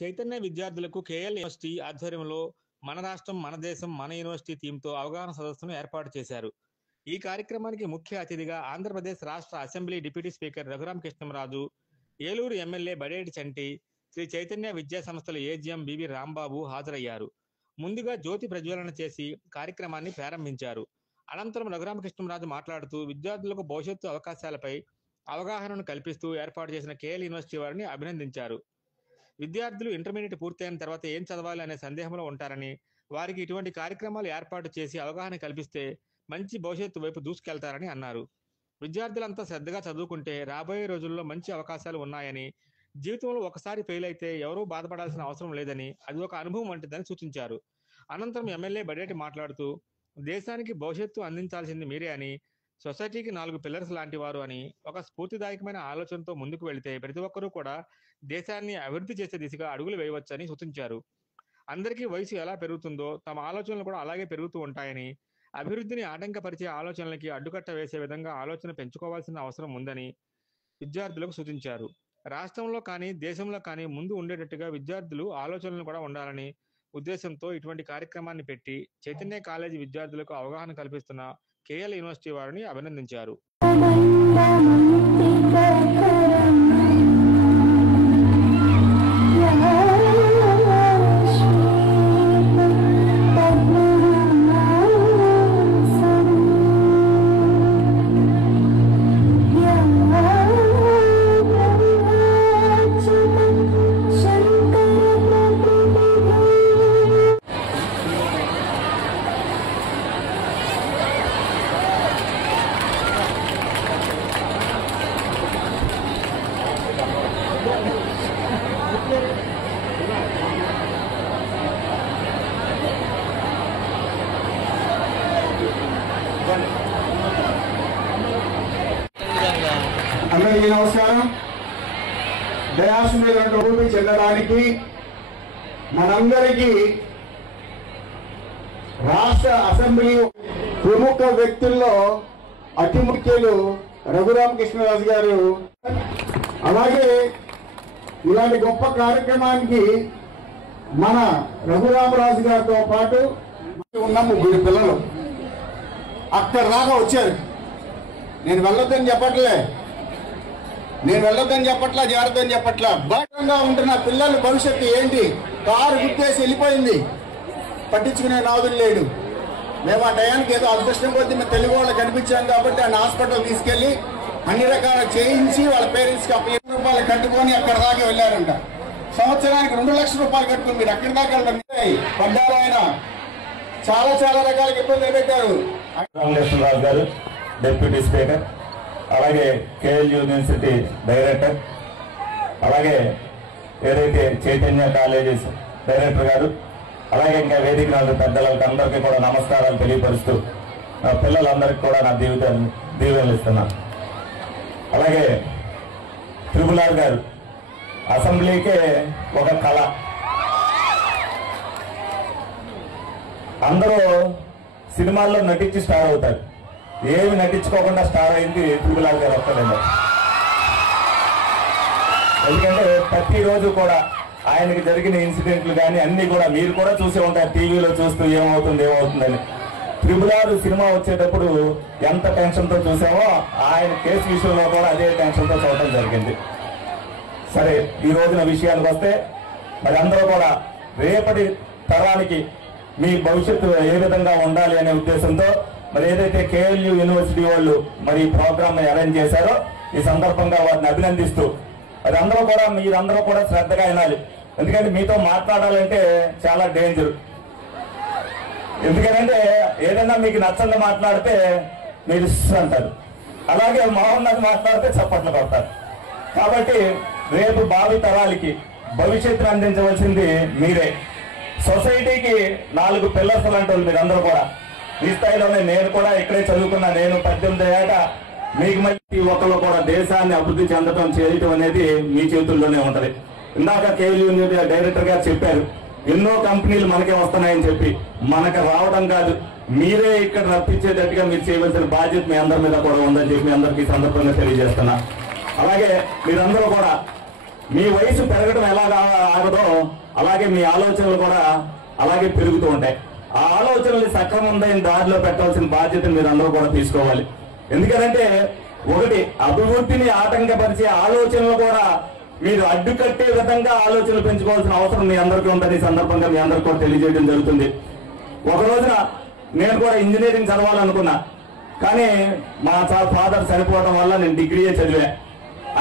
చైతన్య విద్యార్థులకు KL university ఆధ్వర్యంలో మన రాష్ట్రం మన దేశం మన యూనివర్సిటీ థీమ్తో అవగాహన సదస్సును ఏర్పాటు చేశారు. ఈ కార్యక్రమానికి ముఖ్య అతిథిగా ఆంధ్రప్రదేశ్ రాష్ట్ర assembly deputy speaker Raghurama Krishnamraju, Eluru MLA Badeti Chanti, Sri Chaitanya Vidya సంస్థల ఏజీఎం బివి రాంబాబు హాజరయ్యారు. ముందుగా జ్యోతి ప్రజ్వలన చేసి కార్యక్రమాన్ని ప్రారంభించారు. అనంతరం రఘురామ కృష్ణంరాజు మాట్లాడుతూ విద్యార్థులకు భవిష్యత్తు అవకాశాలపై అవగాహనను కల్పిస్తూ ఏర్పాటు చేసిన కేఎల్ యూనివర్సిటీ వారిని అభినందించారు. విద్యార్థులు ఇంటర్మీడియట్ పూర్తయిన తర్వాత ఏం చదవాలి అనే సందేహంలో ఉంటారని, వారికి ఇటువంటి కార్యక్రమాలు ఏర్పాటు చేసి అవగాహన కల్పిస్తే మంచి భవిష్యత్తు వైపు దూసుకెళ్తారని అన్నారు. విద్యార్థులంతా శ్రద్ధగా చదువుకుంటే రాబోయే రోజుల్లో మంచి అవకాశాలు ఉన్నాయని, జీవితంలో ఒకసారి ఫెయిల్ అయితే ఎవరూ బాధపడాల్సిన అవసరం లేదని, అది ఒక అనుభవం వంటిదని సూచించారు. అనంతరం ఎమ్మెల్యే బడేటి మాట్లాడుతూ దేశానికి భవిష్యత్తు అందించాల్సింది మీరే అని, సొసైటీకి 4 పిల్లర్స్ లాంటి వారు అని, ఒక స్ఫూర్తిదాయకమైన ఆలోచనతో ముందుకు వెళితే ప్రతి ఒక్కరూ కూడా దేశాన్ని అభివృద్ధి చేసే దిశగా అడుగులు వేయవచ్చని సూచించారు. అందరికీ వయసు ఎలా పెరుగుతుందో తమ ఆలోచనలు కూడా అలాగే పెరుగుతూ ఉంటాయని, అభివృద్ధిని ఆటంకపరిచే ఆలోచనలకి అడ్డుకట్ట వేసే విధంగా ఆలోచన పెంచుకోవాల్సిన అవసరం ఉందని విద్యార్థులకు సూచించారు. రాష్ట్రంలో కానీ దేశంలో కానీ ముందు ఉండేటట్టుగా విద్యార్థులు ఆలోచనలు కూడా ఉండాలని ఉద్దేశంతో ఇటువంటి కార్యక్రమాన్ని పెట్టి చైతన్య కాలేజీ విద్యార్థులకు అవగాహన కల్పిస్తున్న కేఎల్ యూనివర్సిటీ వారిని అభినందించారు. అందరికీ నమస్కారం. డయాస్ మీద అభివృద్ధి చెందడానికి మనందరికీ రాష్ట్ర అసెంబ్లీ ప్రముఖ వ్యక్తుల్లో అతి ముఖ్యులు రఘురామ కృష్ణరాజు గారు. అలాగే ఇలాంటి గొప్ప కార్యక్రమానికి మన రఘురామరాజు గారితో పాటు ఉన్న 3 పిల్లలు అక్కడ దాకా వచ్చారు. నేను వెళ్ళొద్దని చెప్పట్లా, జాగ్రత్తని చెప్పట్లా. బలంగా ఉంటున్న పిల్లల భవిష్యత్తు ఏంటి? కారు గుర్తేసి వెళ్ళిపోయింది, పట్టించుకునే నాదులు లేడు. మేము ఆ టయానికి ఏదో అదృష్టం కొద్దీ మేము తెలుగు వాళ్ళు కనిపించాం కాబట్టి ఆయన హాస్పిటల్ తీసుకెళ్లి అన్ని రకాల చేయించి వాళ్ళ పేరెంట్స్కి 7 రూపాయలు కట్టుకొని అక్కడ దాకా వెళ్ళారంట. సంవత్సరానికి 2 లక్షల రూపాయలు కట్టుకుని మీరు అక్కడి దాకా వెళ్ళడం పడ్డారు. ఆయన చాలా రకాల ఇబ్బందులు పెట్టారు. రామకృష్ణరాజు గారు డిప్యూటీ స్పీకర్, అలాగే కేఎల్ యూనివర్సిటీ డైరెక్టర్, అలాగే ఏదైతే చైతన్య కాలేజెస్ డైరెక్టర్ గారు, అలాగే ఇంకా వేదిక పెద్దలకు అందరికీ కూడా నమస్కారాలు తెలియపరుస్తూ పిల్లలందరికీ కూడా నా దీవెనలు ఇస్తున్నాను. అలాగే త్రిపులార్ గారు అసెంబ్లీకే ఒక కళ. అందరూ సినిమాల్లో నటించి స్టార్ అవుతారు, ఏమి నటించుకోకుండా స్టార్ అయింది త్రిపులార్ గారు ఒక్కడండి. ఎందుకంటే ప్రతిరోజు కూడా ఆయనకి జరిగిన ఇన్సిడెంట్లు కానీ అన్ని కూడా మీరు కూడా చూసే ఉంటారు, టీవీలో చూస్తూ ఏమవుతుందని. త్రిపులార్ సినిమా వచ్చేటప్పుడు ఎంత టెన్షన్తో చూసామో ఆయన కేసు విషయంలో కూడా అదే టెన్షన్తో చూడటం జరిగింది. సరే, ఈ రోజున విషయానికి వస్తే మరి అందరూ కూడా రేపటి తరానికి మీ భవిష్యత్తు ఏ విధంగా ఉండాలి అనే ఉద్దేశంతో మరి ఏదైతే కేఎల్యూ యూనివర్సిటీ వాళ్ళు మరి ఈ ప్రోగ్రామ్ అరేంజ్ చేశారో ఈ సందర్భంగా వారిని అభినందిస్తూ అది మీరందరూ కూడా శ్రద్ధగా వినాలి. ఎందుకంటే మీతో మాట్లాడాలంటే చాలా డేంజర్. ఎందుకంటే ఏదైనా మీకు నచ్చంది మాట్లాడితే మీరు అంటారు, అలాగే మహోన్నది మాట్లాడితే చప్పట్లు కొడతారు. కాబట్టి రేపు భావి తరాలకి భవిష్యత్తును అందించవలసింది మీరే. సొసైటీకి 4 పిల్లర్స్ లాంటి వాళ్ళు మీరందరూ కూడా. ఈ స్థాయిలోనే నేను కూడా ఇక్కడే చదువుకున్నా. నేను 18 ఏట మీకు మళ్ళీ ఒకళ్ళు కూడా దేశాన్ని అభివృద్ధి చెందడం చేయటం అనేది మీ చేతుల్లోనే ఉంటది. ఇందాక కేఎల్ యూనివర్సిటీ డైరెక్టర్ గారు చెప్పారు, ఎన్నో కంపెనీలు మనకే వస్తున్నాయని చెప్పి. మనకు రావడం కాదు, మీరే ఇక్కడ రప్పించేటట్టుగా మీరు చేయవలసిన బాధ్యత మీ అందరి మీద కూడా ఉందని చెప్పి మీ అందరికీ సందర్భంగా తెలియజేస్తున్నా. అలాగే మీరందరూ కూడా మీ వయసు పెరగడం ఎలా ఆగదో అలాగే మీ ఆలోచనలు కూడా అలాగే పెరుగుతూ ఉంటాయి. ఆ ఆలోచనలు సక్రమమైన దారిలో పెట్టాల్సిన బాధ్యతను మీరు అందరూ కూడా తీసుకోవాలి. ఎందుకంటే ఒకటి, అభివృద్ధిని ఆటంకపరిచే ఆలోచనలు కూడా మీరు అడ్డుకట్టే విధంగా ఆలోచనలు పెంచుకోవాల్సిన అవసరం మీ అందరికీ ఉంటుంది. ఈ సందర్భంగా మీ అందరికీ కూడా తెలియజేయడం జరుగుతుంది. ఒక రోజున నేను కూడా ఇంజనీరింగ్ చదవాలనుకున్నా, కానీ మా ఫాదర్ చనిపోవడం వల్ల నేను డిగ్రీయే చదివా.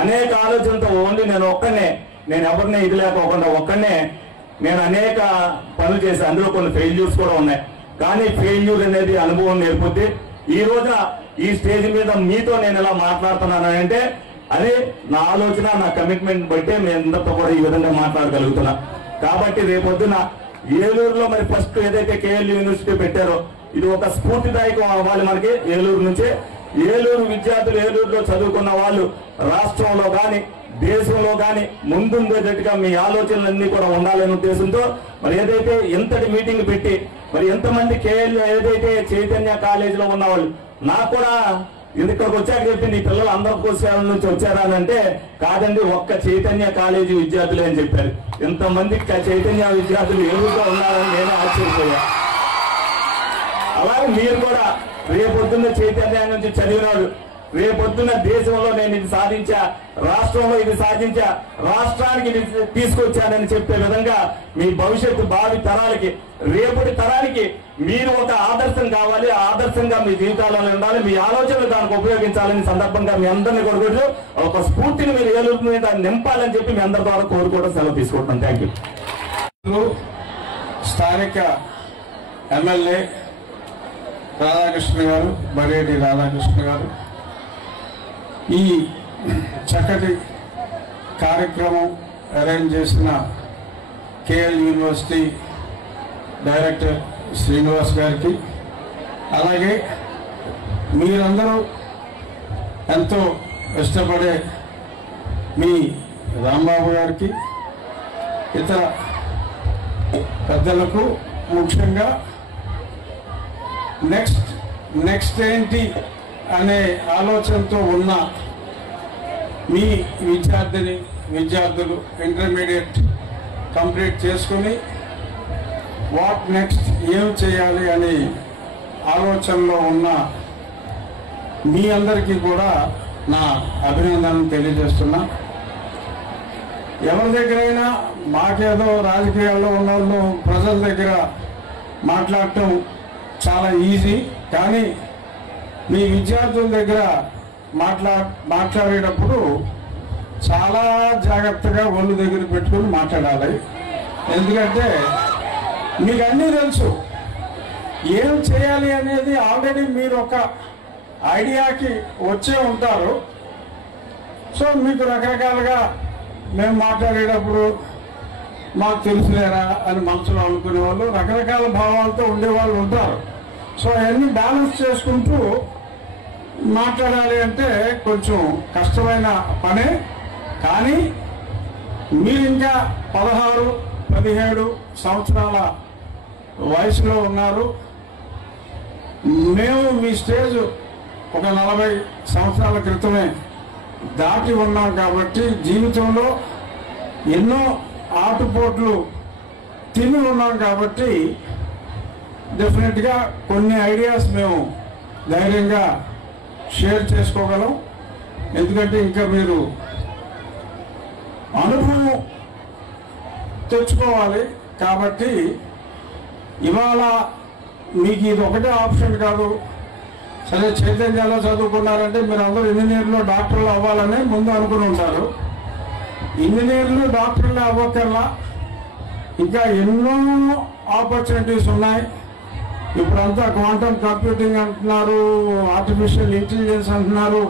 అనేక ఆలోచనలతో ఓన్లీ నేను ఎవరిని ఇది లేకోకుండా ఒక్కనే నేను అనేక పనులు చేసి అందులో కొన్ని ఫెయిల్యూర్స్ కూడా ఉన్నాయి. కానీ ఫెయిల్యూర్ అనేది అనుభవం నేర్పుద్ది. ఈ రోజున ఈ స్టేజ్ మీద మీతో నేను ఎలా మాట్లాడుతున్నాను అంటే అది నా ఆలోచన, నా కమిట్మెంట్ బట్టే మీ అందరితో కూడా ఈ విధంగా మాట్లాడగలుగుతున్నా. కాబట్టి రేపొద్దున ఏలూరులో మరి ఫస్ట్ ఏదైతే కేఎల్ యూనివర్సిటీ పెట్టారో ఇది ఒక స్ఫూర్తిదాయకం అవ్వాలి మనకి. ఏలూరు నుంచే ఏలూరు విద్యార్థులు, ఏలూరులో చదువుకున్న వాళ్ళు రాష్ట్రంలో కానీ దేశంలో కానీ ముందుండేటట్టుగా మీ ఆలోచనలన్నీ కూడా ఉండాలనే ఉద్దేశంతో మరి ఏదైతే ఎంతటి మీటింగ్ పెట్టి మరి ఎంతమంది కేఎల్ ఏదైతే చైతన్య కాలేజీలో ఉన్న వాళ్ళు నాకు కూడా ఇక్కడికి వచ్చాక చెప్పింది, ఈ పిల్లలు ఆంధ్రప్రదేశ్ నుంచి వచ్చారా అని అంటే కాదండి, ఒక్క చైతన్య కాలేజీ విద్యార్థులే అని చెప్పారు. ఎంతమంది చైతన్య విద్యార్థులు ఏలుగా ఉన్నారని నేను ఆశ్చర్యపోయా. అలాగే మీరు కూడా రేపొద్దున్న చైతన్య నుంచి చదివినాడు, రేపొద్దున్న దేశంలో నేను ఇది సాధించా, రాష్ట్రంలో ఇది సాధించా, రాష్ట్రానికి ఇది తీసుకొచ్చానని చెప్పే విధంగా మీ భవిష్యత్తు భావి తరాలకి, రేపటి తరానికి మీరు ఒక ఆదర్శం కావాలి. ఆదర్శంగా మీ జీవితాలలో ఉండాలి. మీ ఆలోచనలు దానికి ఉపయోగించాలని సందర్భంగా మీ అందరినీ కొడుకుంటూ ఒక స్ఫూర్తిని మీరు ఏలూరు మీద నింపాలని చెప్పి మీ అందరి ద్వారా కోరుకోవడం సెలవు తీసుకుంటున్నాను. Thank you. స్థానిక ఎమ్మెల్యే రాధాకృష్ణ గారు, బరేడి రాధాకృష్ణ గారు ఈ చక్కటి కార్యక్రమం అరేంజ్ చేసిన కేఎల్ యూనివర్సిటీ డైరెక్టర్ శ్రీనివాస్ గారికి, అలాగే మీరందరూ ఎంతో ఇష్టపడే మీ రాంబాబు గారికి, ఇతర పెద్దలకు, ముఖ్యంగా నెక్స్ట్ ఏంటి అనే ఆలోచనతో ఉన్న మీ విద్యార్థులు ఇంటర్మీడియట్ కంప్లీట్ చేసుకుని వాట్ నెక్స్ట్ ఏం చేయాలి అనే ఆలోచనలో ఉన్న మీ అందరికీ కూడా నా అభినందనలు తెలియజేస్తున్నా. ఎవరి దగ్గరైనా మాకేదో రాజకీయాల్లో ఉన్న వాళ్ళు ప్రజల దగ్గర మాట్లాడటం చాలా ఈజీ, కానీ మీ విద్యార్థుల దగ్గర మాట్లాడేటప్పుడు చాలా జాగ్రత్తగా ఒళ్ళు దగ్గర పెట్టుకుని మాట్లాడాలి. ఎందుకంటే మీకు అన్నీ తెలుసు, ఏం చేయాలి అనేది ఆల్రెడీ మీరు ఒక ఐడియాకి వచ్చే ఉంటారు. సో మీకు రకరకాలుగా మేము మాట్లాడేటప్పుడు మాకు తెలుసులేరా అని మనసులో అనుకునే వాళ్ళు, రకరకాల భావాలతో ఉండేవాళ్ళు ఉంటారు. సో అవన్నీ బ్యాలెన్స్ చేసుకుంటూ మాట్లాడాలి అంటే కొంచెం కష్టమైన పనే. కానీ మీరు ఇంకా 16-17 సంవత్సరాల వయసులో ఉన్నారు. మేము మీ స్టేజ్ ఒక 40 సంవత్సరాల క్రితమే దాటి ఉన్నాం కాబట్టి జీవితంలో ఎన్నో ఆటుపోట్లు తిని ఉన్నాం కాబట్టి డెఫినెట్గా కొన్ని ఐడియాస్ మేము ధైర్యంగా షేర్ చేసుకోగలం. ఎందుకంటే ఇంకా మీరు అనుభవం తెచ్చుకోవాలి. కాబట్టి ఇవాళ మీకు ఇది ఒకటే ఆప్షన్ కాదు. సరే చైతన్యాలో చదువుకున్నారంటే మీరు అందరూ ఇంజనీర్లు డాక్టర్లు అవ్వాలని ముందు అనుకుని ఉంటారు. ఇంజనీర్లు డాక్టర్లు అవ్వకల్లా ఇంకా ఎన్నో ఆపర్చునిటీస్ ఉన్నాయి. ఇప్పుడంతా క్వాంటమ్ కంప్యూటింగ్ అంటున్నారు, ఆర్టిఫిషియల్ ఇంటెలిజెన్స్ అంటున్నారు,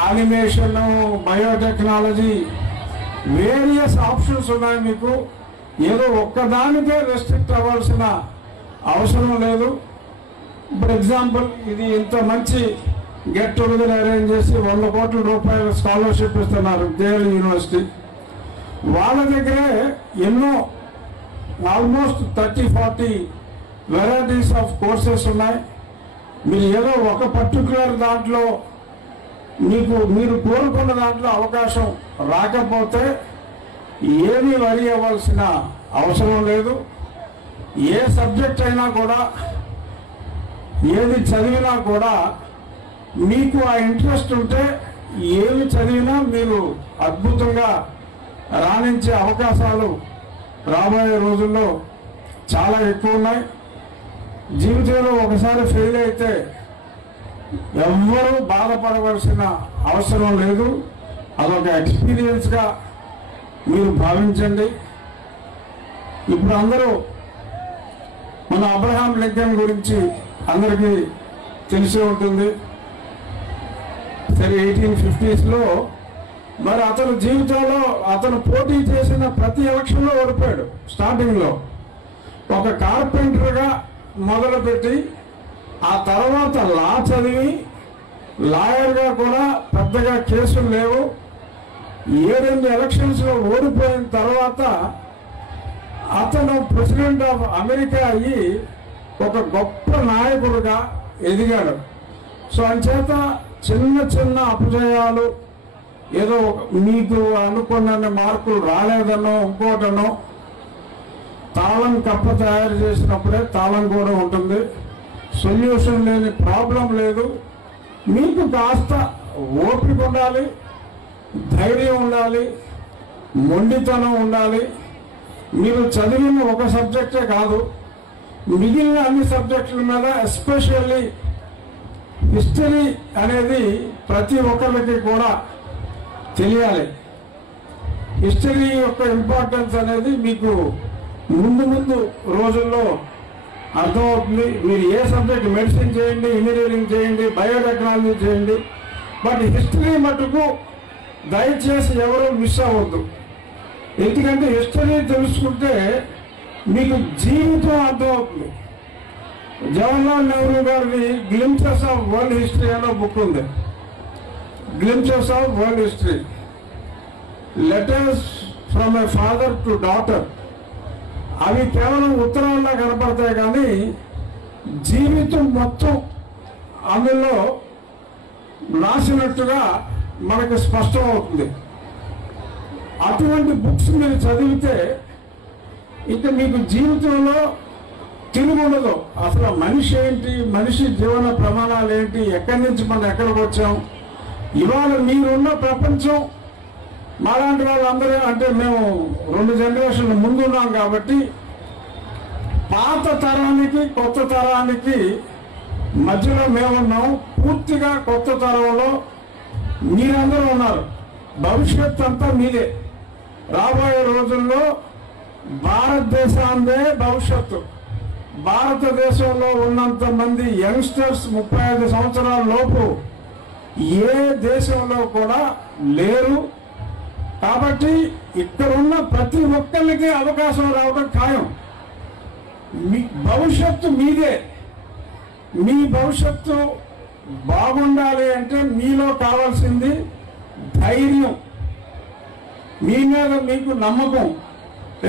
యానిమేషన్, బయోటెక్నాలజీ, వేరియస్ ఆప్షన్స్ ఉన్నాయి. మీకు ఏదో ఒక్కదానికే రెస్ట్రిక్ట్ అవ్వాల్సిన అవసరం లేదు. ఫర్ ఎగ్జాంపుల్ ఇది ఇంత మంచి గెట్ టుగెదర్ అరేంజ్ చేసి 100 కోట్ల రూపాయల స్కాలర్షిప్ ఇస్తున్నారు కేఎల్ యూనివర్సిటీ. వాళ్ళ దగ్గరే ఎన్నో ఆల్మోస్ట్ 30-40 వెరైటీస్ ఆఫ్ కోర్సెస్ ఉన్నాయి. మీరు ఏదో ఒక పర్టికులర్ దాంట్లో మీరు కోరుకున్న దాంట్లో అవకాశం రాకపోతే ఏమీ వరి అవ్వాల్సిన అవసరం లేదు. ఏ సబ్జెక్ట్ అయినా కూడా, ఏది చదివినా కూడా మీకు ఆ ఇంట్రెస్ట్ ఉంటే ఏమి చదివినా మీరు అద్భుతంగా రాణించే అవకాశాలు రాబోయే రోజుల్లో చాలా ఎక్కువ ఉన్నాయి. జీవితంలో ఒకసారి ఫెయిల్ అయితే ఎవ్వరూ బాధపడవలసిన అవసరం లేదు. అదొక ఎక్స్పీరియన్స్గా మీరు భావించండి. ఇప్పుడు అందరూ మన అబ్రహాం లింకన్ గురించి అందరికీ తెలిసే ఉంటుంది. సరే 1850s మరి అతని జీవితంలో అతను పోటీ చేసిన ప్రతి ఎలక్షన్లో ఓడిపోయాడు. స్టార్టింగ్లో ఒక కార్పెంటర్గా మొదలుపెట్టి ఆ తర్వాత లా చదివి లాయర్గా కూడా పెద్దగా కేసులు లేవు. 7 ఎలక్షన్స్లో ఓడిపోయిన తర్వాత అతను ప్రెసిడెంట్ ఆఫ్ అమెరికా అయ్యి ఒక గొప్ప నాయకుడుగా ఎదిగాడు. సో అంచేత చిన్న చిన్న అపజయాలు, ఏదో మీకు అనుకున్న మార్కులు రాలేదనో ఇంకోటనో, తాళం కప్ప తయారు చేసినప్పుడే తాళం కూడా ఉంటుంది. సొల్యూషన్ లేని ప్రాబ్లం లేదు. మీకు కాస్త ఓపిక ఉండాలి, ధైర్యం ఉండాలి, మొండితనం ఉండాలి. మీరు చదివిన ఒక సబ్జెక్టే కాదు, మిగిలిన అన్ని సబ్జెక్టుల మీద ఎస్పెషల్లీ హిస్టరీ అనేది ప్రతి ఒక్కరికి కూడా తెలియాలి. హిస్టరీ యొక్క ఇంపార్టెన్స్ అనేది మీకు ముందు ముందు రోజుల్లో అర్థమవుతుంది. మీరు ఏ సబ్జెక్ట్, మెడిసిన్ చేయండి, ఇంజనీరింగ్ చేయండి, బయోటెక్నాలజీ చేయండి, బట్ హిస్టరీ మటుకు దయచేసి ఎవరూ మిస్ అవ్వద్దు. ఎందుకంటే హిస్టరీ తెలుసుకుంటే మీకు జీవితం అర్థమవుతుంది. జవహర్లాల్ నెహ్రూ గారిని గ్లింప్సెస్ ఆఫ్ వరల్డ్ హిస్టరీ అనే బుక్ ఉంది. Glimpses of world history, letters from a father to daughter. అవి కేవలం ఉత్తరాల్లో కనపడతాయి కానీ జీవితం మొత్తం అందులో రాసినట్టుగా మనకు స్పష్టం అవుతుంది. అటువంటి బుక్స్ మీరు చదివితే ఇక మీకు జీవితంలో తిరుగుండదు. అసలు మనిషి ఏంటి, మనిషి జీవన ప్రమాణాలు ఏంటి, ఎక్కడి నుంచి మనం ఎక్కడికి వచ్చాం, ఇవాళ మీరున్న ప్రపంచం మాలాంటి వాళ్ళందరూ, అంటే మేము 2 జనరేషన్ల ముందున్నాం కాబట్టి పాత తరానికి కొత్త తరానికి మధ్యలో మేమున్నాం. పూర్తిగా కొత్త తరంలో మీరందరూ ఉన్నారు. భవిష్యత్ అంతా మీదే. రాబోయే రోజుల్లో భారతదేశాన్నే భవిష్యత్తు. భారతదేశంలో ఉన్నంత మంది యంగ్స్టర్స్ 35 సంవత్సరాల లోపు ఏ దేశంలో కూడా లేరు. కాబట్టి ఇక్కడున్న ప్రతి ఒక్కరికి అవకాశం రావడం ఖాయం. మీ భవిష్యత్తు మీదే. మీ భవిష్యత్తు బాగుండాలి అంటే మీలో కావాల్సింది ధైర్యం, మీ మీద మీకు నమ్మకం.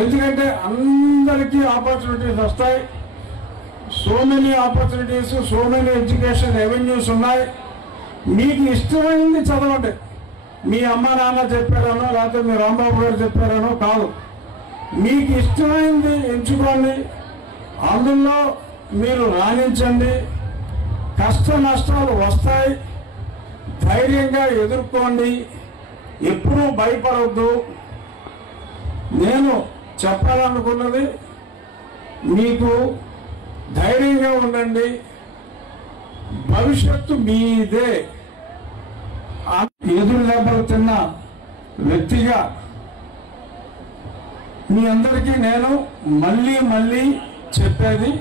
ఎందుకంటే అందరికీ ఆపర్చునిటీస్ వస్తాయి. So many opportunities, so many education revenues ఉన్నాయి. మీకు ఇష్టమైంది చదవండి. మీ అమ్మ నాన్న చెప్పారనో లేకపోతే మీ రాంబాబు గారు చెప్పారనో కాదు, మీకు ఇష్టమైంది ఎంచుకోండి. అందులో మీరు రాణించండి. కష్ట నష్టాలు వస్తాయి, ధైర్యంగా ఎదుర్కోండి, ఎప్పుడూ భయపడవద్దు. నేను చెప్పాలనుకున్నది మీకు ధైర్యంగా ఉండండి, భవిష్యత్తు మీదే. ఎదురు దెబ్బలు తిన్న వ్యక్తిగా మీ అందరికీ నేను మళ్ళీ మళ్ళీ చెప్పేది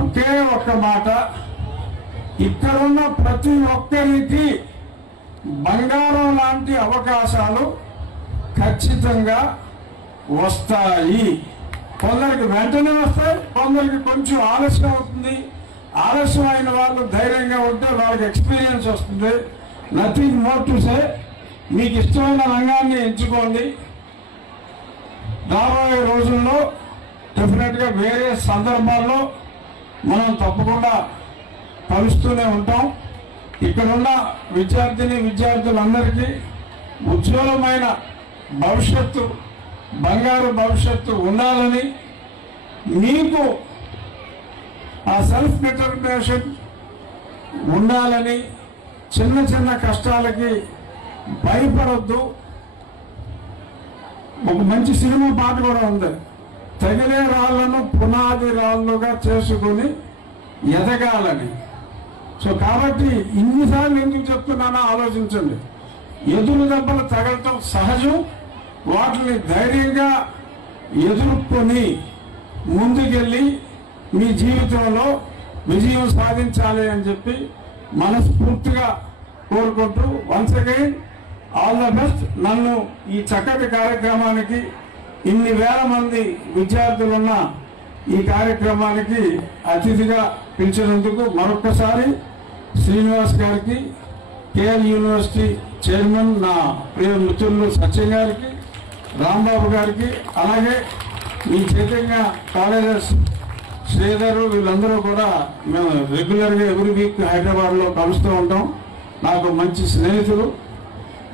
ఒకే ఒక్క మాట. ఇక్కడున్న ప్రతి ఒక్కరికి బంగారం లాంటి అవకాశాలు ఖచ్చితంగా వస్తాయి. కొందరికి వెంటనే వస్తాయి, కొందరికి కొంచెం ఆలస్యం అవుతుంది. ఆలస్యం అయిన వాళ్ళు ధైర్యంగా ఉంటే వాళ్ళకి ఎక్స్పీరియన్స్ వస్తుంది. Nothing more to say. మీకు ఇష్టమైన రంగాన్ని ఎంచుకోండి. రాబోయే రోజుల్లో డెఫినెట్గా వేరే సందర్భాల్లో మనం తప్పకుండా కలుస్తూనే ఉంటాం. ఇక్కడున్న విద్యార్థులందరికీ ఉజ్వలమైన భవిష్యత్తు బంగారు భవిష్యత్తు ఉండాలని, మీకు ఆ సెల్ఫ్ డిటర్మినేషన్ ఉండాలని, చిన్న చిన్న కష్టాలకి భయపడొద్దు. ఒక మంచి సినిమా పాట కూడా ఉంది, తగిలే రాళ్లను పునాది రాళ్ళుగా చేసుకుని ఎదగాలని. సో కాబట్టి ఇన్నిసార్లు ఎందుకు చెప్తున్నానో ఆలోచించండి. ఎదురు దెబ్బలు తగలటం సహజం, వాటిని ధైర్యంగా ఎదుర్కొని ముందుకెళ్ళి మీ జీవితంలో విజయం సాధించాలి అని చెప్పి మనస్ఫూర్తిగా కోరుకుంటూ once again all the best. నన్ను ఈ చక్కటి కార్యక్రమానికి, ఇన్ని వేల మంది విద్యార్థులున్న ఈ కార్యక్రమానికి అతిథిగా పిలిచినందుకు మరొక్కసారి శ్రీనివాస్ గారికి, కేఎల్ యూనివర్సిటీ చైర్మన్ నా ప్రియ మిత్రులు సత్యం గారికి, రాంబాబు గారికి, అలాగే ఈ చైతన్య కాలేజెస్ శ్రీధరు, వీళ్ళందరూ కూడా మేము రెగ్యులర్గా ఎవ్రీ వీక్ హైదరాబాద్లో కలుస్తూ ఉంటాం. నాకు మంచి స్నేహితులు.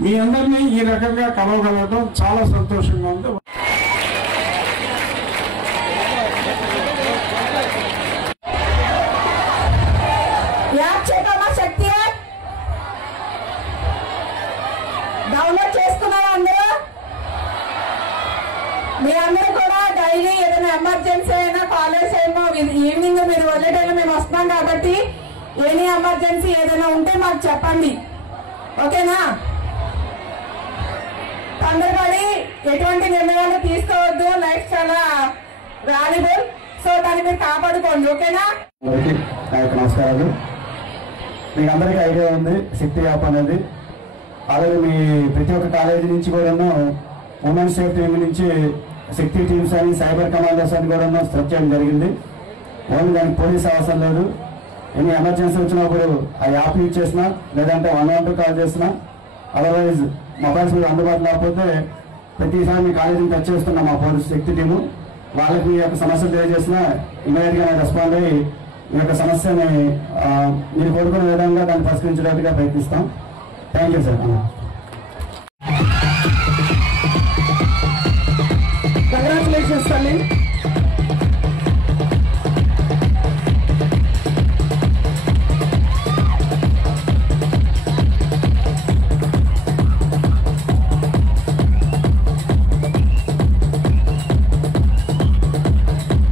మీ అందరినీ ఈ రకంగా కలవగలగడం చాలా సంతోషంగా ఉంది. డౌన్లోడ్ చేసుకున్నారా అందరూ? మీ అందరూ కూడా డైలీ ఏదైనా ఎమర్జెన్సీ అయినా కాలేజ్ ఏమో ఈవినింగ్ మీరు వెళ్ళేటైనా మేము వస్తున్నాం కాబట్టి ఎనీ ఎమర్జెన్సీ ఏదైనా ఉంటే మాకు చెప్పండి, ఓకేనా? తొందరపడి ఎటువంటి నిర్ణయాలు తీసుకోవద్దు. లైఫ్ చాలా వాల్యుబుల్, సో దాన్ని మీరు కాపాడుకోండి, ఓకేనా? నమస్కారాలు. మీకు అందరికీ ఐడియా ఉంది శక్తి యాప్ అనేది. అలాగే మీ ప్రతి ఒక్క కాలేజీ నుంచి కూడా ఉమెన్స్ సేఫ్టీ వింగ్ నుంచి శక్తి టీమ్స్ అని, సైబర్ కమాండర్స్ అని కూడా స్ట్రక్ చేయడం జరిగింది. ఓన్లీ దానికి పోలీస్ అవసరం లేదు. ఎన్ని ఎమర్జెన్సీ వచ్చినప్పుడు ఆ యాప్ యూజ్ చేసినా, లేదంటే 112 కాల్ చేసినా, అదర్వైజ్ మొబైల్స్ మీద అందుబాటులో లేకపోతే ప్రతిసారి మీ కాలేజీని టచ్ చేస్తున్న మా పోలీస్ శక్తి టీము వాళ్ళకి మీ యొక్క సమస్యలు తెలియజేసినా ఇమీడియట్గా రెస్పాండ్ అయ్యి మీ యొక్క సమస్యని మీరు కోరుకునే విధంగా దాన్ని పరిష్కరించడానికి ప్రయత్నిస్తాం. Thank you sir. కంగ్రాచులేషన్స్ తల్లి.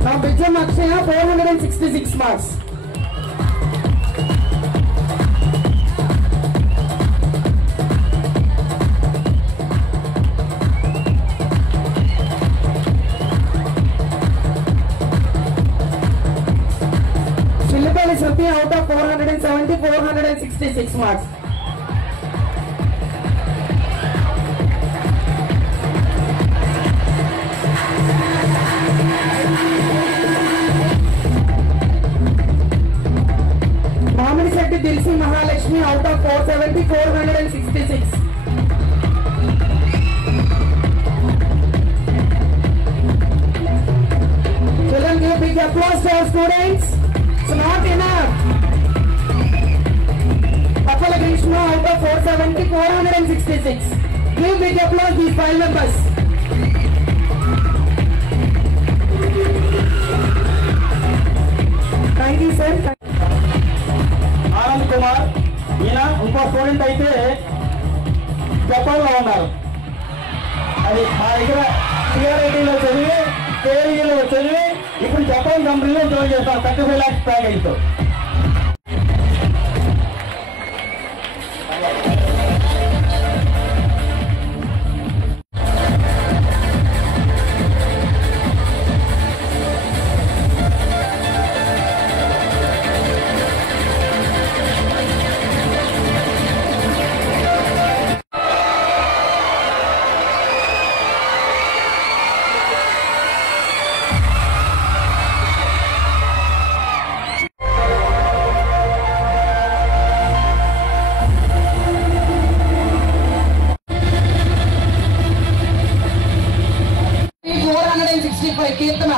నా బిజ్జం అక్షయ 466 marks. Out of 470, 466 marks. Mohammed Sethi Dilsi Mahalakshmi out of 470, 466. Children, give big applause to our students. It's not enough. Appala Grishma out of 470, 466. Give big applause these 5 members. Thank you, sir. Anand Kumar, ఈయన ఇంకో student అయితే జపాన్లో ఉన్నారు. అది మా దగ్గర సిఆర్ఐటీలో చదివి, కేఎల్ఈలో చదివి, ఇప్పుడు జపాన్ కంపెనీలో జాయిన్ చేస్తాం 35 lakhs ప్యాకేజ్తో. Keerthana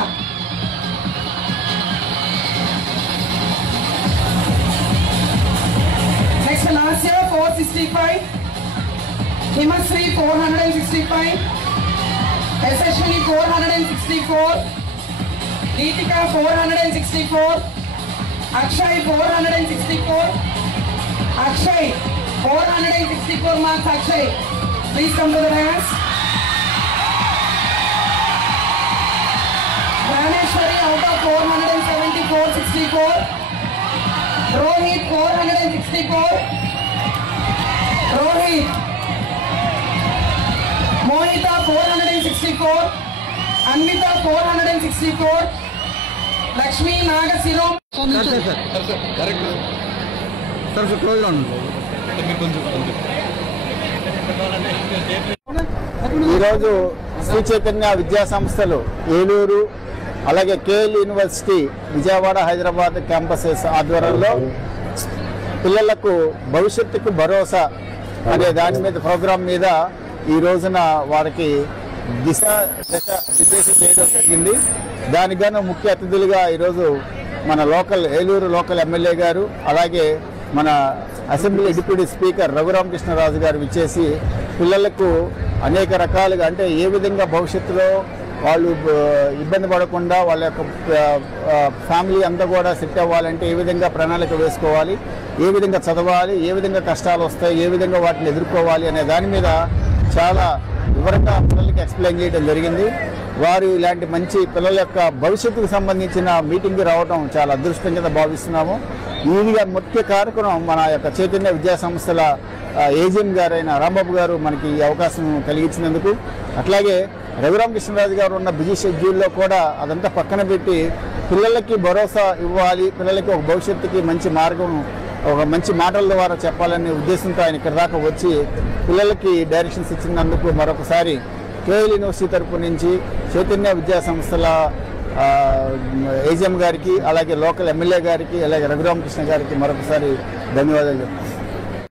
next last year 465, Himasri 465, Yashashwini 464, Deepika 464, Akshay 464, Akshay 464 marks. Akshay, please come to the dais. Dhaneshwari out of 474, 64. Rohit 464. Rohit. Mohita 464. Anvita 464. Lakshmi Nagasiro. ఈరోజు శ్రీ చైతన్య విద్యా సంస్థలు ఏలూరు అలాగే KL university Vijayawada Hyderabad campuses ఆధ్వర్యంలో పిల్లలకు భవిష్యత్తుకు భరోసా అనే దాని మీద ప్రోగ్రాం మీద ఈ రోజున వారికి దశ నిర్దేశం చేయడం జరిగింది. దానికి గాను ముఖ్య అతిథులుగా ఈరోజు మన ఏలూరు లోకల్ ఎమ్మెల్యే గారు అలాగే మన అసెంబ్లీ డిప్యూటీ స్పీకర్ రఘురామకృష్ణరాజు గారు విచ్చేసి పిల్లలకు అనేక రకాలుగా అంటే ఏ విధంగా భవిష్యత్తులో వాళ్ళు ఇబ్బంది పడకుండా వాళ్ళ యొక్క ఫ్యామిలీ అంతా కూడా సెట్ అవ్వాలంటే ఏ విధంగా ప్రణాళిక వేసుకోవాలి, ఏ విధంగా చదవాలి, ఏ విధంగా కష్టాలు వస్తాయి, ఏ విధంగా వాటిని ఎదుర్కోవాలి అనే దాని మీద చాలా వివరంగా పిల్లలకి ఎక్స్ప్లెయిన్ చేయడం జరిగింది. వారు ఇలాంటి మంచి పిల్లల యొక్క భవిష్యత్తుకు సంబంధించిన మీటింగ్కి రావడం చాలా అదృష్టం కింద భావిస్తున్నాము. ఈదిగా ముఖ్య కారకులం మన యొక్క చైతన్య విద్యా సంస్థల ఏజీఎం గారైన రాంబాబు గారు మనకి ఈ అవకాశం కలిగించినందుకు, అట్లాగే రఘురామకృష్ణరాజు గారు ఉన్న బిజీ షెడ్యూల్లో కూడా అదంతా పక్కన పెట్టి పిల్లలకి భరోసా ఇవ్వాలి, పిల్లలకి ఒక భవిష్యత్తుకి మంచి మార్గం ఒక మంచి మాటల ద్వారా చెప్పాలనే ఉద్దేశంతో ఆయన ఇక్కడ దాకా వచ్చి పిల్లలకి డైరెక్షన్స్ ఇచ్చినందుకు మరొకసారి కేఎల్ యూనివర్సిటీ తరపు నుంచి చైతన్య విద్యా సంస్థల ఏజీఎం గారికి అలాగే లోకల్ ఎమ్మెల్యే గారికి అలాగే రఘురామకృష్ణ గారికి మరొకసారి ధన్యవాదాలు చెప్తాను.